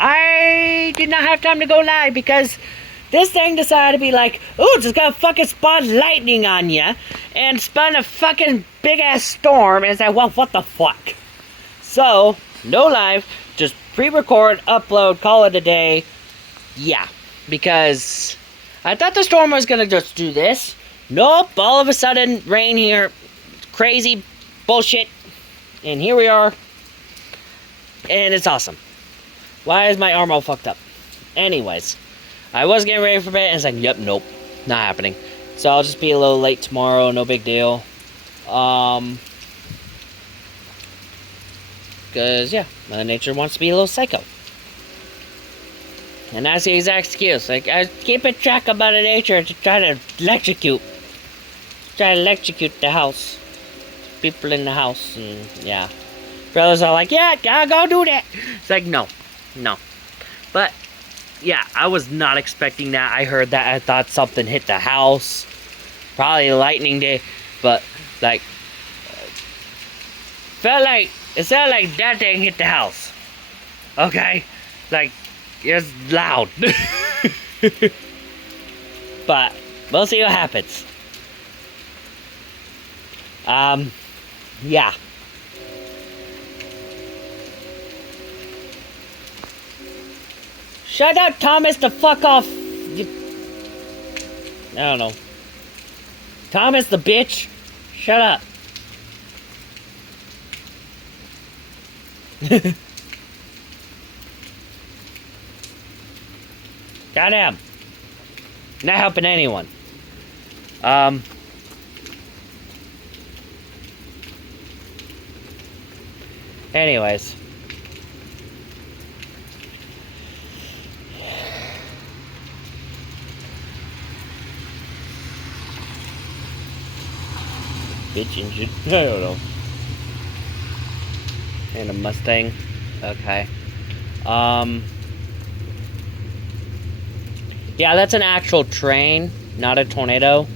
I did not have time to go live because this thing decided to be like, ooh, just gonna fucking spawn lightning on ya and spawn a fucking big ass storm. And it's like, well, what the fuck? So, no live, just pre-record, upload, call it a day. Yeah, because I thought the storm was gonna just do this. Nope, all of a sudden, rain here, crazy bullshit. And here we are. And it's awesome. Why is my arm all fucked up? Anyways, I was getting ready for bed, and it's like, yep, nope, not happening. So I'll just be a little late tomorrow, no big deal. Because, yeah, Mother Nature wants to be a little psycho. And that's the exact excuse. Like, I keep a track of Mother Nature to try to electrocute. Try to electrocute the house. People in the house, and yeah. Brothers are like, yeah, gotta go do that. It's like, no. But, yeah, I was not expecting that. I heard that. I thought something hit the house. Probably lightning day. But, like, it sounded like that thing hit the house. Okay? Like, it's loud. But, we'll see what happens. Yeah. Shut up, Thomas, the fuck off. I don't know. Thomas the bitch. Shut up. Goddamn. Not helping anyone. Anyways. Bitch engine. I don't know. And a Mustang. Okay. Yeah, that's an actual train, not a tornado.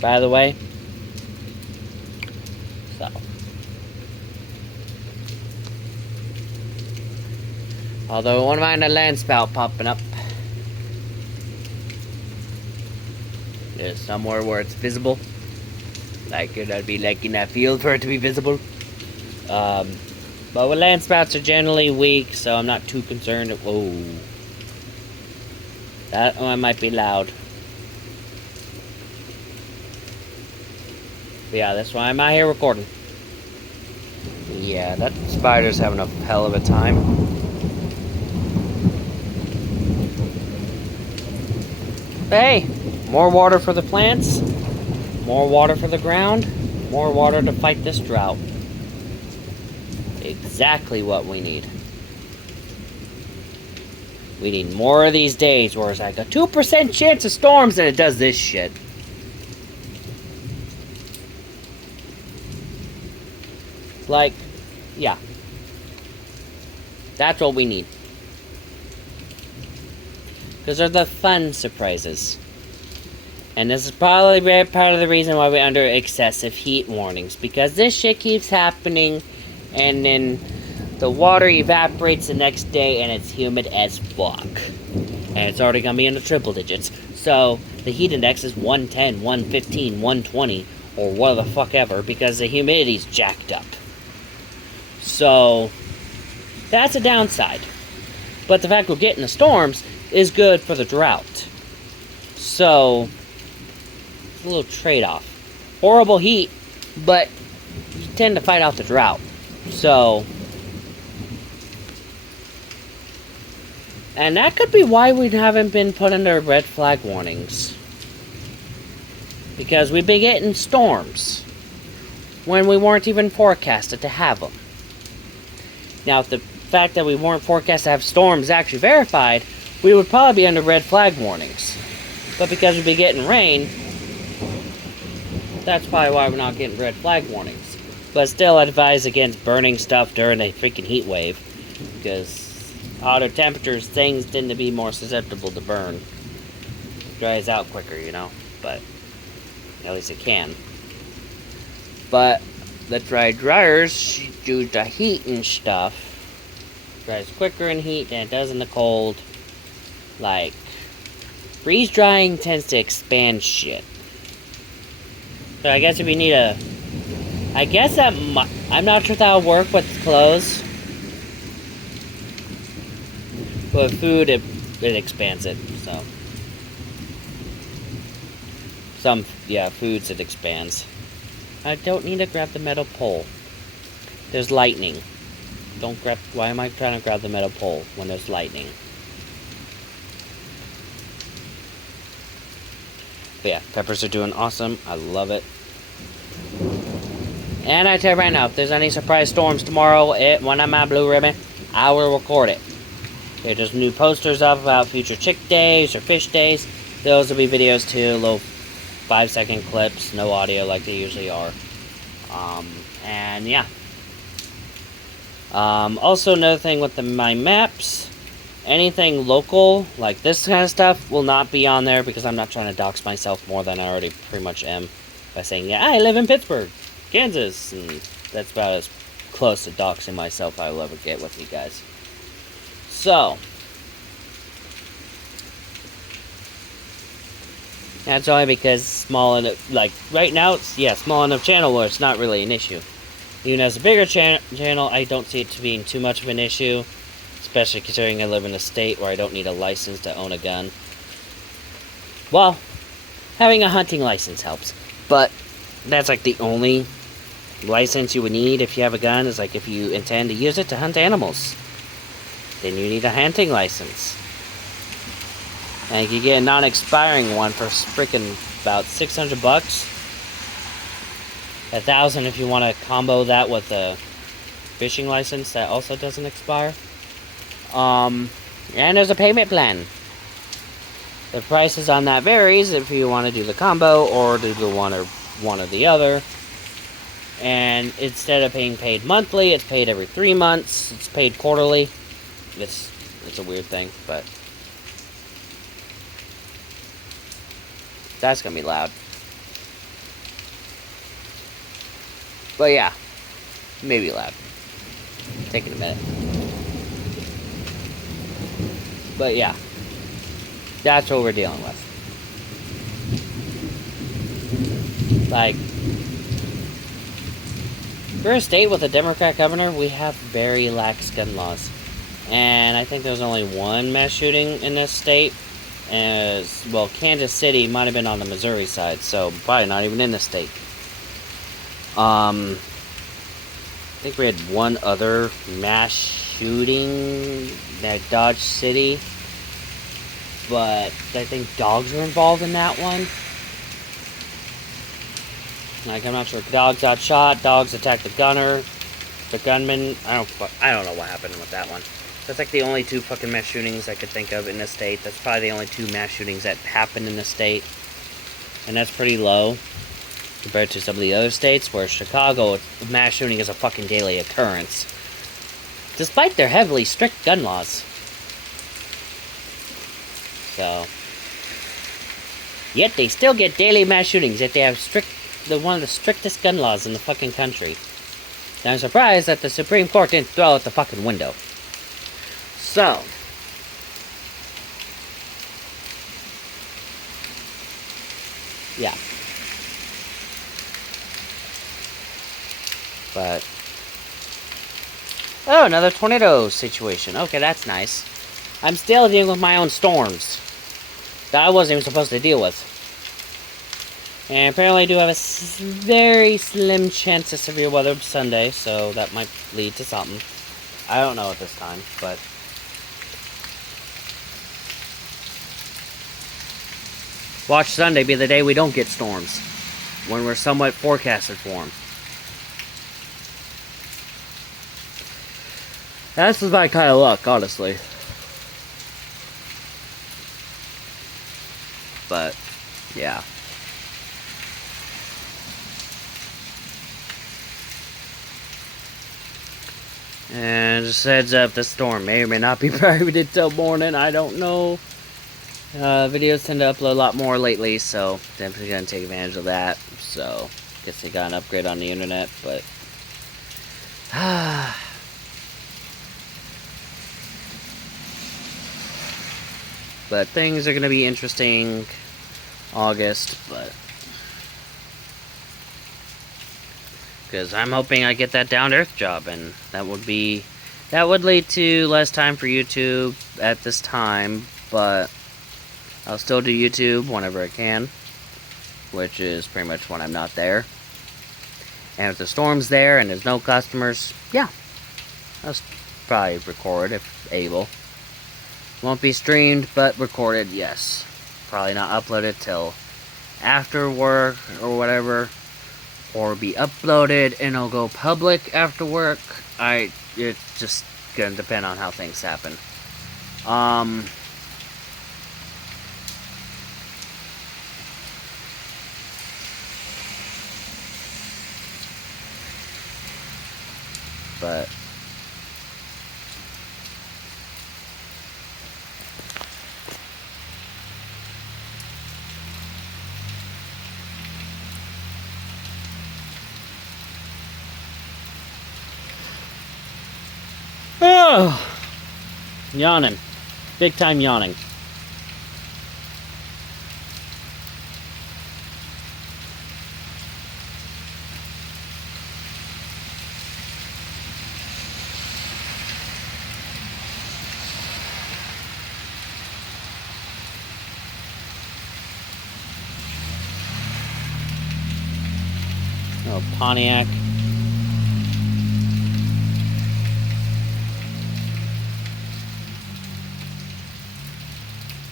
By the way. So. Although I won't mind a land spout popping up. There's somewhere where it's visible. Like, it'd be like in that field for it to be visible. But with land spouts are generally weak, so I'm not too concerned. Whoa. That one might be loud. But yeah, that's why I'm out here recording. Yeah, that spider's having a hell of a time. But hey, more water for the plants, more water for the ground, more water to fight this drought. Exactly what we need. We need more of these days where it's like a 2% chance of storms and it does this shit. Like, yeah. That's what we need. Because they're the fun surprises. And this is probably part of the reason why we're under excessive heat warnings. Because this shit keeps happening, and then the water evaporates the next day, and it's humid as fuck. And it's already going to be in the triple digits. So, the heat index is 110, 115, 120, or what the fuck ever, because the humidity's jacked up. So, that's a downside. But the fact we're getting the storms is good for the drought. So, it's a little trade-off. Horrible heat, but you tend to fight off the drought. So, and that could be why we haven't been put under red flag warnings. Because we've been getting storms when we weren't even forecasted to have them. Now, if the fact that we weren't forecast to have storms actually verified, we would probably be under red flag warnings. But because we've been getting rain, that's probably why we're not getting red flag warnings. But still, I advise against burning stuff during a freaking heat wave. Because hotter temperatures, things tend to be more susceptible to burn. It dries out quicker, you know. But at least it can. But the dryers due to heat and stuff. Dries quicker in heat than it does in the cold. Like, freeze drying tends to expand shit. So I guess if you need a... I guess that I'm not sure if that'll work with clothes. But with food, it expands it, so. Foods it expands. I don't need to grab the metal pole. There's lightning. Why am I trying to grab the metal pole when there's lightning? But yeah, peppers are doing awesome. I love it. And I tell you right now, if there's any surprise storms tomorrow, when I'm at Blue Ribbon, I will record it. There's just new posters up about future chick days or fish days. Those will be videos too, little 5-second clips, no audio like they usually are. And yeah. Also, another thing with my maps, anything local, like this kind of stuff, will not be on there because I'm not trying to dox myself more than I already pretty much am by saying, yeah, I live in Pittsburgh, Kansas, and that's about as close to doxing myself I will ever get with you guys. So, that's only because small enough, like, right now, it's, small enough channel where it's not really an issue. Even as a bigger channel, I don't see it to being too much of an issue, especially considering I live in a state where I don't need a license to own a gun. Well, having a hunting license helps, but that's like the only license you would need if you have a gun, is like if you intend to use it to hunt animals. Then you need a hunting license. And you get a non-expiring one for freaking about $600. $1,000 if you want to combo that with a fishing license that also doesn't expire. And there's a payment plan. The prices on that varies if you want to do the combo or do the one or the other. And instead of being paid monthly, it's paid every 3 months. It's paid quarterly. It's a weird thing, but that's gonna be loud. But yeah, maybe loud. Taking a minute. But yeah, that's what we're dealing with. Like, for a state with a Democrat governor, we have very lax gun laws. And I think there's only one mass shooting in this state. As well, Kansas City might have been on the Missouri side, so probably not even in the state. I think we had one other mass shooting at Dodge City, but I think dogs were involved in that one. Like, I'm not sure. Dogs got shot, dogs attacked the gunner, the gunman. I don't know what happened with that one. That's like the only two fucking mass shootings I could think of in the state. That's probably the only two mass shootings that happened in the state. And that's pretty low compared to some of the other states where Chicago, mass shooting is a fucking daily occurrence. Despite their heavily strict gun laws. So, yet they still get daily mass shootings, yet they have one of the strictest gun laws in the fucking country. And I'm surprised that the Supreme Court didn't throw out the fucking window. So, yeah. But, oh, another tornado situation. Okay, that's nice. I'm still dealing with my own storms that I wasn't even supposed to deal with. And apparently I do have a very slim chance of severe weather Sunday, so that might lead to something. I don't know at this time, but watch Sunday be the day we don't get storms, when we're somewhat forecasted for them. That's my kind of luck, honestly. But, yeah. And just heads up, the storm may or may not be private till morning, I don't know. Videos tend to upload a lot more lately, so definitely gonna take advantage of that. So, guess they got an upgrade on the internet, but But things are going to be interesting August, but because I'm hoping I get that down to earth job, and that would lead to less time for YouTube at this time, but I'll still do YouTube whenever I can, which is pretty much when I'm not there. And if the storm's there and there's no customers, yeah, I'll probably record if able. Won't be streamed, but recorded, yes. Probably not uploaded till after work or whatever, or be uploaded and it'll go public after work. It's just gonna depend on how things happen. But oh, yawning, big time yawning. Oh, Pontiac.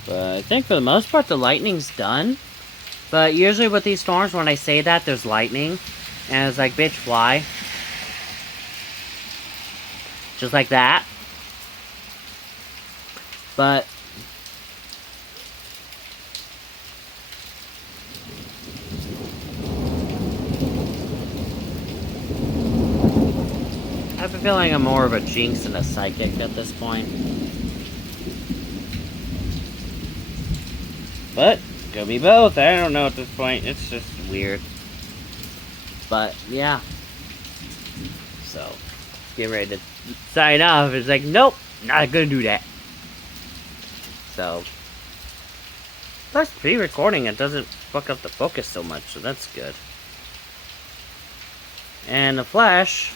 But I think for the most part the lightning's done. But usually with these storms, when I say that, there's lightning. And it's like, bitch, why? Just like that. But I have a feeling I'm more of a jinx than a psychic at this point. But, could be both. I don't know at this point. It's just weird. But, yeah. So, get ready to sign off. It's like, nope, not gonna do that. So, plus pre-recording, it doesn't fuck up the focus so much, so that's good. And the flash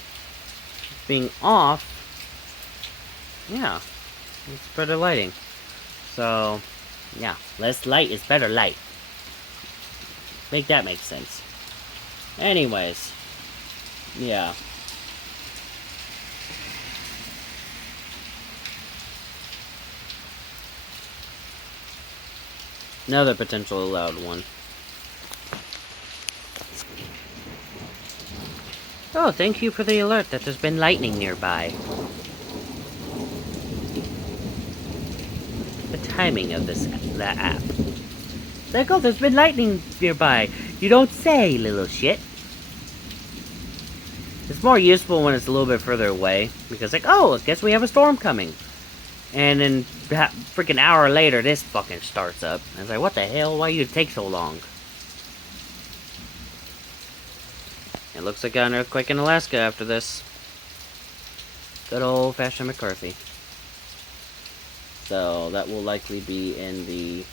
being off, yeah, it's better lighting. So, yeah, less light is better light. Make that make sense. Anyways, yeah. Another potential loud one. Oh, thank you for the alert that there's been lightning nearby. The timing of that app. It's like, oh, there's been lightning nearby. You don't say, little shit. It's more useful when it's a little bit further away, because like, oh, I guess we have a storm coming. And then, freaking hour later, this fucking starts up. And it's like, what the hell? Why do you take so long? It looks like an earthquake in Alaska after this. Good old-fashioned McCarthy. So, that will likely be in the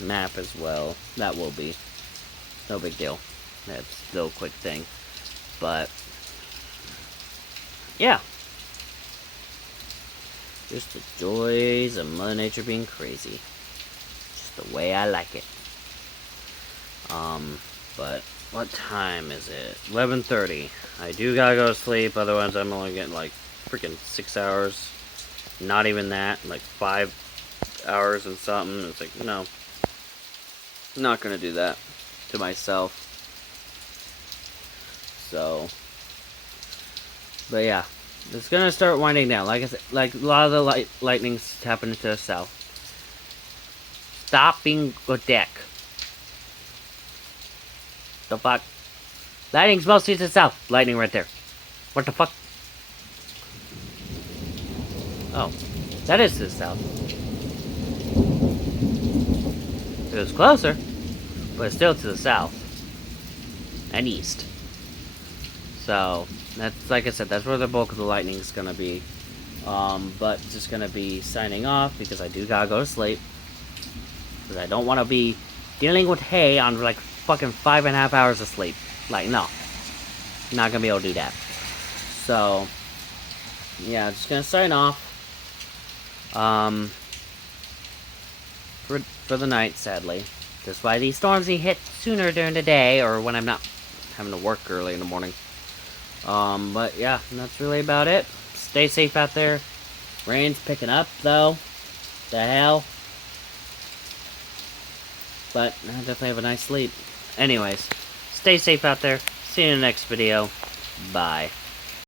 map as well. That will be. No big deal. That's still a quick thing. But, yeah. Just the joys of Mother Nature being crazy. Just the way I like it. But what time is it? 11:30. I do gotta go to sleep, otherwise I'm only getting like freaking 6 hours. Not even that, like 5 hours and something. It's like, no. I'm not gonna do that to myself. So, but yeah. It's gonna start winding down. Like I said, like a lot of the lightning's happening to the south. Stop being a dick. The fuck? Lightning's mostly to the south. Lightning right there. What the fuck? Oh, that is to the south. It was closer, but it's still to the south and east. So, That's, like I said, that's where the bulk of the lightning is gonna be. But just gonna be signing off because I do gotta go to sleep. Because I don't want to be dealing with hay on like fucking 5.5 hours of sleep. Like, no. Not gonna be able to do that. So, yeah, just gonna sign off. For the night, sadly. That's why these storms hit sooner during the day, or when I'm not having to work early in the morning. But yeah, that's really about it. Stay safe out there. Rain's picking up, though. The hell? But I definitely have a nice sleep. Anyways, stay safe out there. See you in the next video. Bye.